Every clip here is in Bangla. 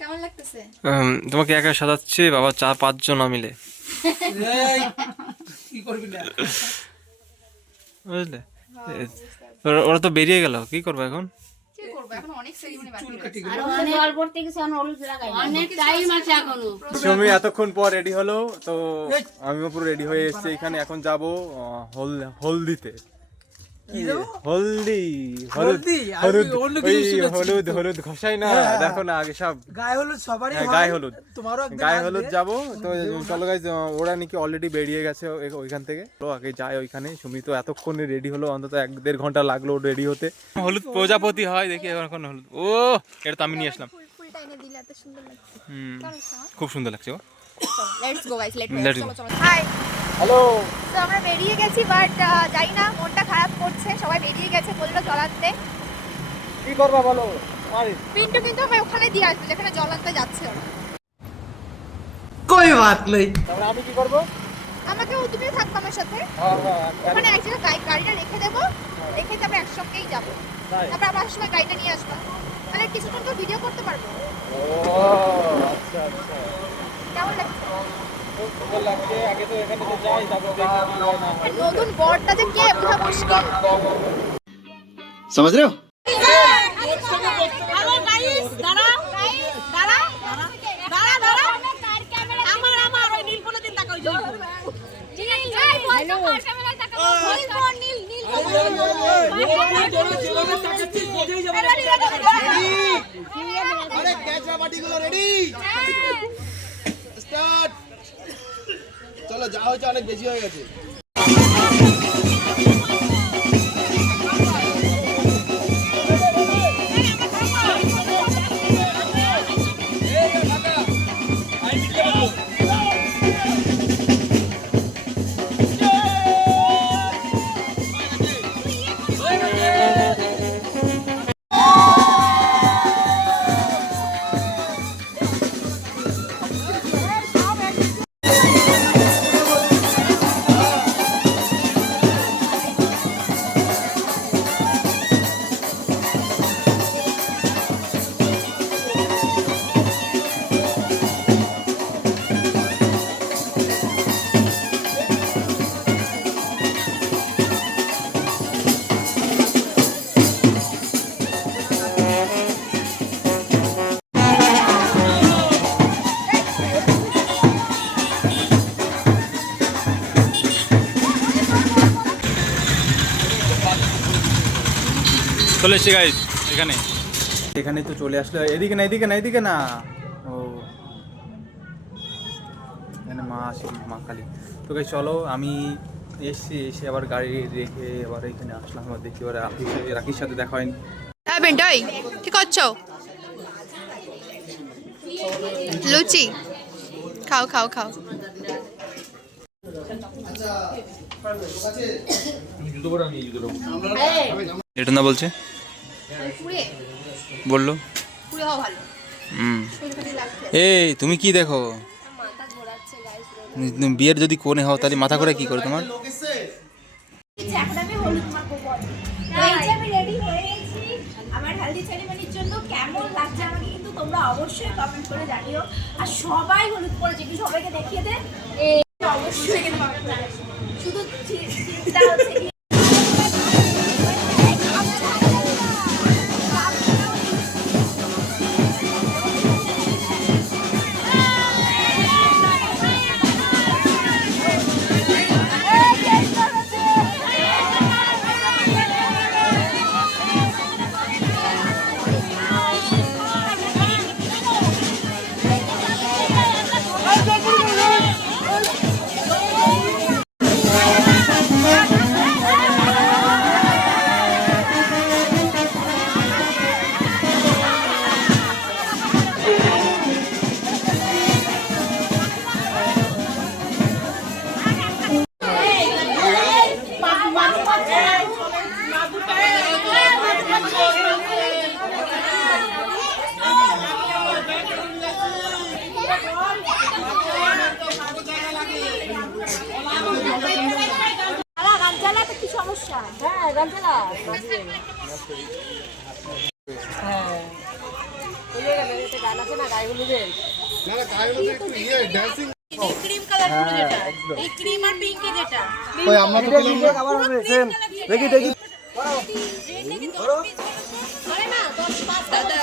কেমন লাগতেছে? তোমাকে একা সাজাচ্ছে বাবা, 4-5 জন মিলে। কি করবি না বুঝলে? ওরা তো বেরিয়ে গেল, কি করবো এখন? কি করব এখন? অনেক সেরিমনি বাকি চুল আছে। কাটি আর অনেক অল্প থেকে হলুদ লাগাই অনেক টাইম আছে এখনো। সুমি এতক্ষণ পর রেডি হলো, তো আমিও পুরো রেডি হয়ে এসেছি। এখানে এখন যাব হলদিতে। হলদি হলদি? আমি হলুদ অন্য কিছু ওই শুনেছি হলুদ কিন্তু। হলুদ ঘষাই না, হ্যাঁ। দেখো না আগে সব গায়ে হলুদ সবারই হ্যাঁ, হয়। গায়ে হলুদ। তোমারও একদিন গায়ে আসবে। হলুদ যাবো তো। চলো গাইজ, ওরা নাকি অলরেডি বেরিয়ে গেছে ওইখান থেকে। তো আগে যাই ওইখানে। সুমি তো এতক্ষণে রেডি হলো, অন্তত 1-1.5 ঘন্টা লাগলো রেডি হতে। হলুদ প্রজাপতি হয় দেখি এখন হলুদ। ও এটা তো আমি নিয়ে আসলাম। ফুলটা এনে দিলে এত সুন্দর লাগছে। খুব সুন্দর লাগছে। ও let's go guys, Let's let's go. চলো চলো। Hi, hello. তো আমরা বেরিয়ে গেছি, বাট যাই না, মনটা খারাপ করছে। সবাই বেরিয়ে গেছে, বললো জল আনতে। কি করবা বলো? পিন্টু কিন্তু আমি ওখানে দিয়ে আসবো যেখানে জল আনতে যাচ্ছে ওরা। कोई बात नहीं। তাহলে আমি কি করব? আমাকে তুমিও থাকবো আমার সাথে। ওখানে এক জায়গায় গাড়িটা রেখে দেবো, রেখে তারপরে একসঙ্গেই যাবো। তারপর আবার সময় গাড়িটা নিয়ে আসবো। তাহলে কিছুক্ষণ তো ভিডিও করতে পারবো। ও আচ্ছা আচ্ছা, কেমন লাগছে? খুব সুন্দর লাগছে। আগে তো এখানে তো যাই, তারপর দেখি কি হয় না হয়। আর নতুন বরটা যে কে বোঝা মুশকিল। समझ रहे हो? হ্যালো গাইস, দাঁড়াও দাঁড়াও দাঁড়াও দাঁড়াও আমার ওই নীল ফোনে দিন তাকাও। নীল হ্যালো ক্যামেরায় তাকাও। নীল ফোন নীল अरे कैचरा पार्टी गुलो रेडी स्टार्ट चलो যা হচ্ছে অনেক বেশি হয়ে গেছে চলে এসেছি গাইস এখানে। এখানেই তো চলে আসলো। এদিকে না এদিকে না এদিকে না। ও এখানে মা আসি, মা কালী। তো গাইস চলো, আমি এসে আবার গাড়ি রেখে আবার এখানে আসলাম। আবার দেখি এবার রাখির সাথে দেখা হয়নি। হ্যাঁ বেন্টাই, কি করছো? লুচি খাও খাও খাও। এটা না বলছে, পুরে বললো পুরে হওয়া ভালো। শরীর লাগছে। এই তুমি কি দেখো? মাথা ঘোরাচ্ছে গাইস। তুমি বিয়ের যদি কোণে হও তাহলে মাথা করে কি করে তোমার? এখন আমি হলুদ মাখবো বলো। এই যে আমি রেডি হয়ে গেছি আমার হলদি সেরিমনির জন্য। কেমন লাগছে আমাকে কিন্তু তোমরা অবশ্যই কমেন্ট করে জানিও। আর সবাই হলুদ পরেছে, কি সবাইকে দেখিয়ে দে। এই অবশ্যই কিন্তু কমেন্ট করে। শুধু চিন্তা হচ্ছে কি না না গায়ে মধ্যে একটু ইয়ে ড্যান্সিং ক্রিম কালার পুরো যেটা এই ক্রিম আর পিঙ্কে যেটা ওই আমরা তো পেলাম আবার হবে সেম দেখি দেখি আরে না 10 5 দাদা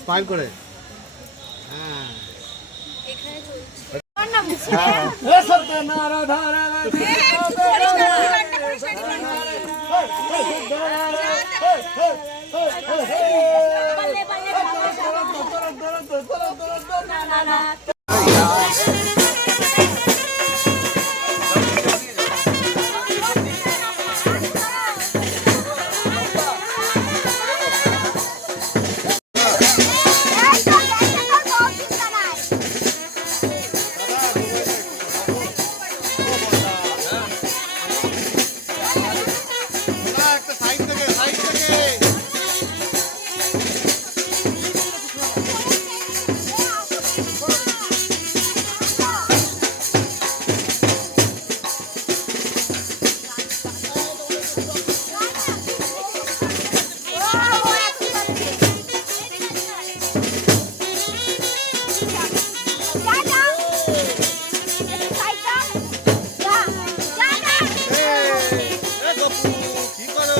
স্মাইল করে একটা সাইড থেকে কি করো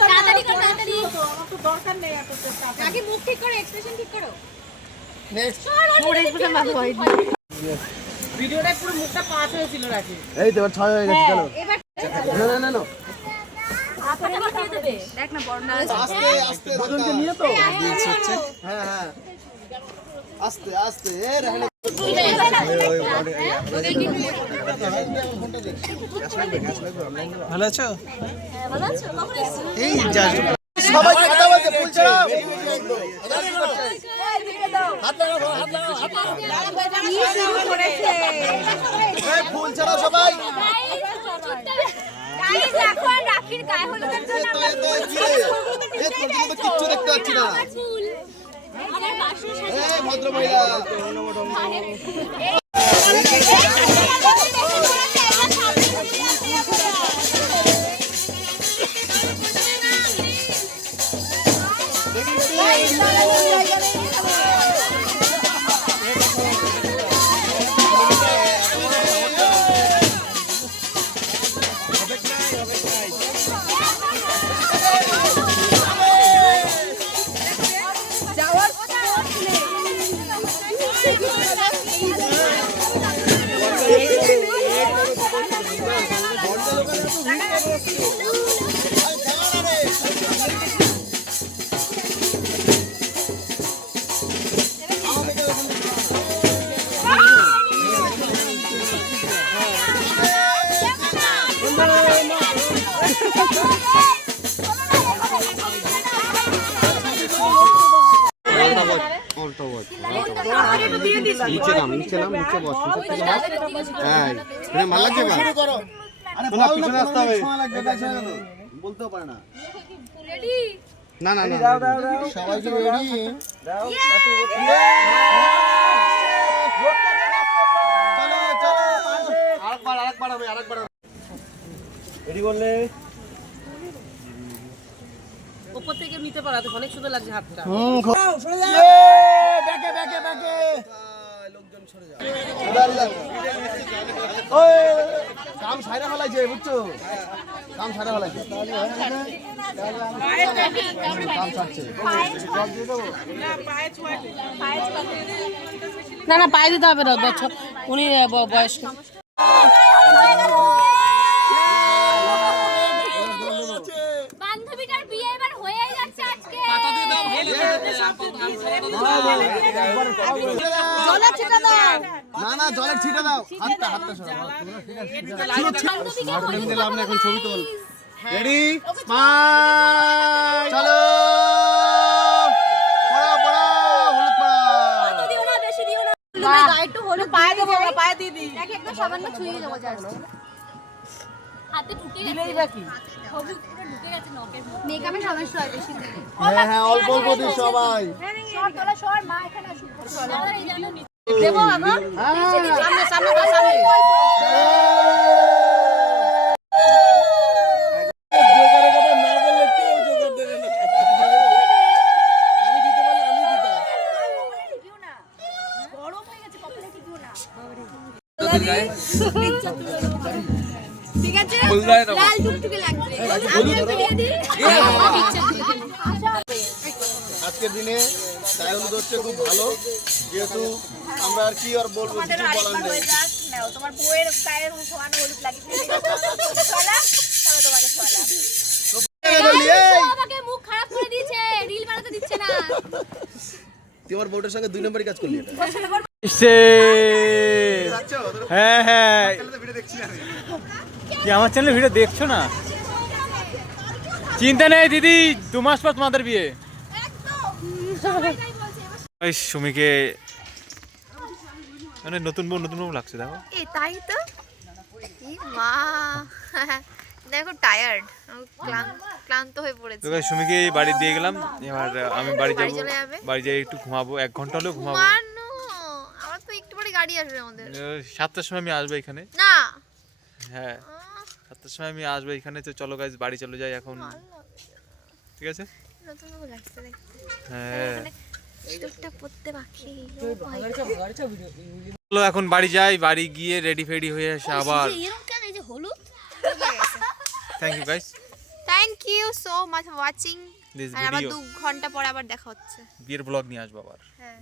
তাড়াতাড়ি কর তাড়াতাড়ি আগে মুখ ঠিক করো এক্সপ্রেশন ঠিক করো নেক্সট ভিডিওটা পুরো মুখটা পাঁচ হয়েছিল নাকি এই তো এবার 6 হয়ে গেছে চলো এবার না না আপনি মাখিয়ে দেবে দেখ না বড় না আস্তে আস্তে বদনকে নিয়ে তো হ্যাঁ হ্যাঁ আস্তে আস্তে এ রাহলে ভালো আছো ভালো আছো কখন এসেছো এই জাস্ট সবাই কথা বলতে ফুল ছাড়াও এই ফুল ছাড়াও সবাই গাইস এখন রাখির গায়ে হলুদের জন্য আমরা তো কি রে এ তুমি তো কিচ্ছু দেখতে পাচ্ছি না ফুল আমার বাসুর সাথে এই ভদ্র মহিলা নিচে নাম নিচে বস হ্যাঁ এটা মাল লাগবে না শুরু করো আরে বল না পিছনে আসতে হবে সময় লাগবে পেছনে গেল বলতেও পারে না রেডি না না না সবাই কি রেডি চলো চলো আরেকবার হবে রেডি বললে উপর থেকে নিতে পারো তো অনেক সুন্দর লাগছে হাতটা সরে যাও ব্যাকে লোকজন সরে যাও ওই কাম সাইরা ফলাইছে বুঝছো কাম সাইরা ফলাইছে কাম ছাড়ছে না না পায়ে দিতে হবে না বছর উনি বয়স্ক বান্ধবীটার বিয়ে এবার হয়েই যাচ্ছে আজকে জলে ছিটা দাও না না জলের ছিটা দাও হাতটা সরাও বান্ধবীকে দিলাম না এখন ছবি তোল রেডি স্মাইল চলো পড়া পড়া হলুদ পড়া দিও না, বেশি দিও না। একটু হলুদ পায়ে দেবো, পায়ে দিয়ে দিই। দেখে একটু সামান্য ছুঁয়ে দেবো জাস্ট। হাতে ঢুকে গেছে। দিলেই বাকি। হলুদ পুরো ঢুকে গেছে নখের মধ্যে। মেকআপের সমস্যা হয় বেশি দিলে। হ্যাঁ অল্প অল্প দিই সবাই সর তোলা সর, মা এখানে আসুক। দেবো আগো? সামনে সামনে বা সামনে। আমি দিতে পারলে আমি দিতাম টিকিও না, গরম হয়ে গেছে কপালে, টিকিও না। ঠিক আছে, লাল টুকটুকে লাগবে। আমি একটু দিয়ে দিই। আজকের দিনে গায়ে হলুদ হচ্ছে খুব ভালো যেহেতু আমরা আর কি আর বলবো কিছু তোমাদের বলার আরেকবার নেই হয়ে যাক, নাও তোমার বউয়ের গায়ে সমান হলুদ লাগিয়ে দিই। ছোলা, তবে তোমাকে ছোলা। আমাকে মুখ খারাপ করে দিয়েছে, রিল বানাতে দিচ্ছে না। তুই আমার বউটার সঙ্গে 2 নম্বরই কাজ করলি এটা এসছে। হ্যাঁ হ্যাঁ, কি আমার চ্যানেলে ভিডিও দেখছো না? চিন্তা নেই দিদি, 2 মাস পর তোমাদের বিয়ে। ওই সুমিকে মানে নতুন বউ লাগছে দেখো। এ তাই তো ই মা দেখো টায়ার্ড ক্লান্ত হয়ে পড়েছে তো সুমিকে বাড়ি দিয়ে গেলাম, এবার আমি বাড়ি বাড়ি যাবো, চলে যাবে? বাড়ি যাই একটু ঘুমাবো, 1 ঘন্টা হলেও ঘুমাবো। মানো আমার তো একটু পরে গাড়ি আসবে আমাদের 7টার সময় আমি আসবো এখানে। না হ্যাঁ 7টার সময় আমি আসবো এখানে, তো চলো গাইজ বাড়ি চলে যাই এখন, ঠিক আছে? নতুন নতুন লাগছে দেখতে হ্যাঁ সিঁদুরটা পরতে বাকি চলো এখন বাড়ি যাই, বাড়ি গিয়ে রেডি ফেডি হয়ে আসে আবার। এরকম কেন এই যে হলুদ? Thank you guys thank you so much for watching this আর আবার ভিডিও। 2 ঘন্টা পরে আবার দেখা হচ্ছে বিয়ের ব্লগ নিয়ে আসবো আবার। হ্যাঁ